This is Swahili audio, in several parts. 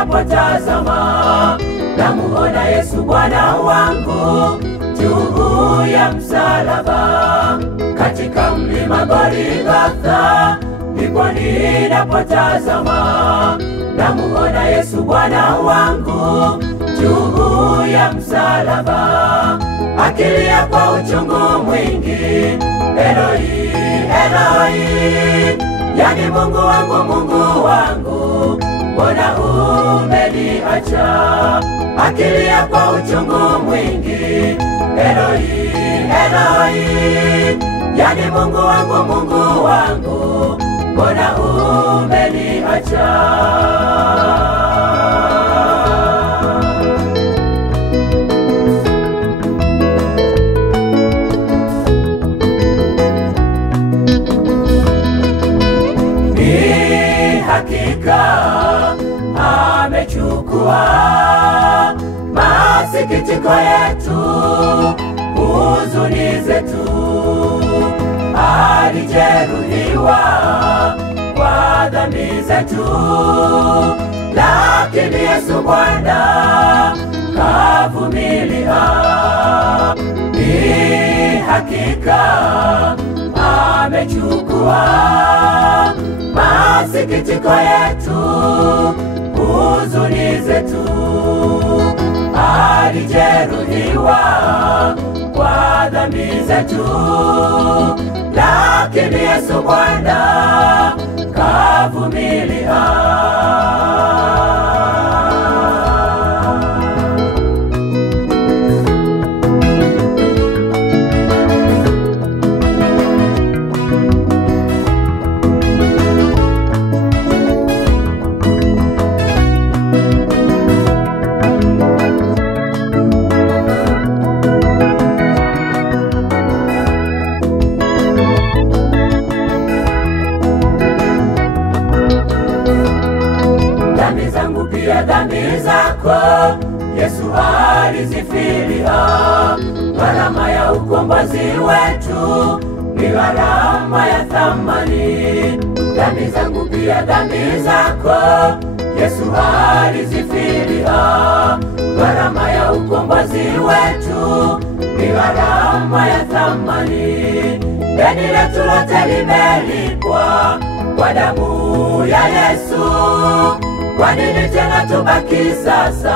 ninapotazama, namuona Yesu Bwana wangu juu ya msalaba. Katika mlima Golgotha ndipo ninapotazama, namuona Yesu Bwana wangu juu ya msalaba. Akilia kwa uchungu mwingi, Eloi, Eloi, yani Mungu wangu, mbona umeniacha? Akilia kwa uchungu mwingi, Eloi, Eloi, yani Mungu wangu, mbona umeniacha? Amechukua masikitiko yetu, huzuni zetu. Alijeruhiwa kwa dhambi zetu, lakini Yesu Bwana kavumilia. Ni hakika amechukua masikitiko yetu, huzuni zetu. Alijeruhiwa kwa dhambi zetu, lakini Yesu Bwana kavumilia. Dhambi zako Yesu alizifilia. Gharama ya ukombozi wetu ni gharama ya thamani. Dhambi zangu pia dhambi zako Yesu alizifilia. Gharama ya ukombozi wetu ni gharama ya thamani. Deni letu lote limelipwa kwa damu ya Yesu. Kwa nini tena tubaki sasa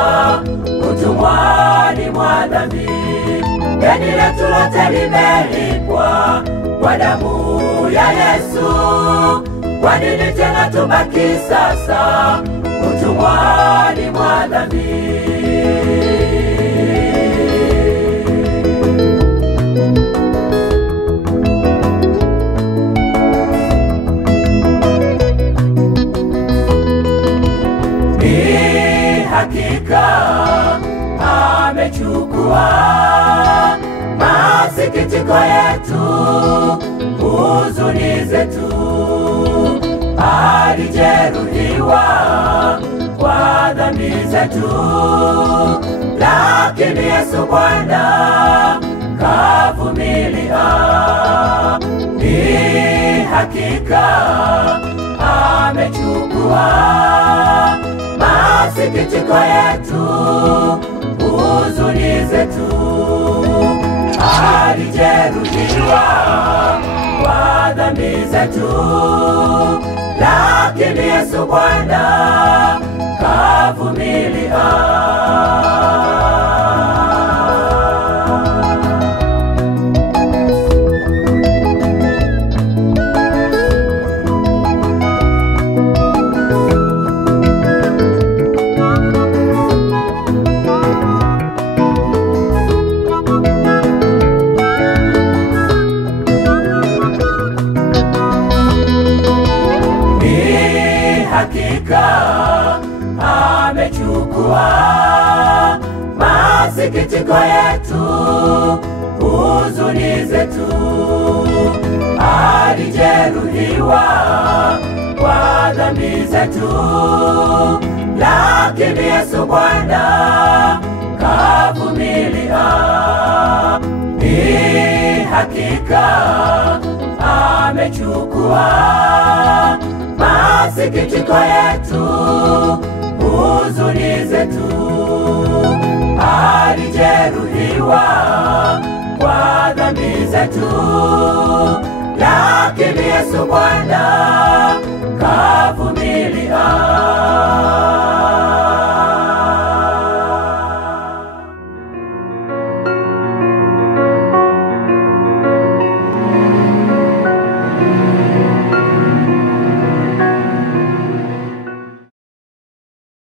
utumwani mwa dhambi? Deni letu lote limelipwa kwa damu ya Yesu. Kwa nini tena tubaki sasa utumwani mwa dhambi? Hakika amechukua masikitiko yetu, huzuni zetu. Alijeruhiwa kwa dhambi zetu, lakini Yesu Bwana kavumilia. Ni hakika amechukua masikitiko yetu, huzuni zetu. Alijeruhiwa kwa dhambi zetu, lakini Yesu Bwana kavumilia. Amechukua masikitiko yetu, huzuni zetu. Alijeruhiwa kwa dhambi zetu, lakini Yesu Bwana kavumilia. Ni hakika amechukua masikitiko yetu, huzuni zetu. Alijeruhiwa kwa dhambi zetu, lakini Yesu, Bwana kavumilia.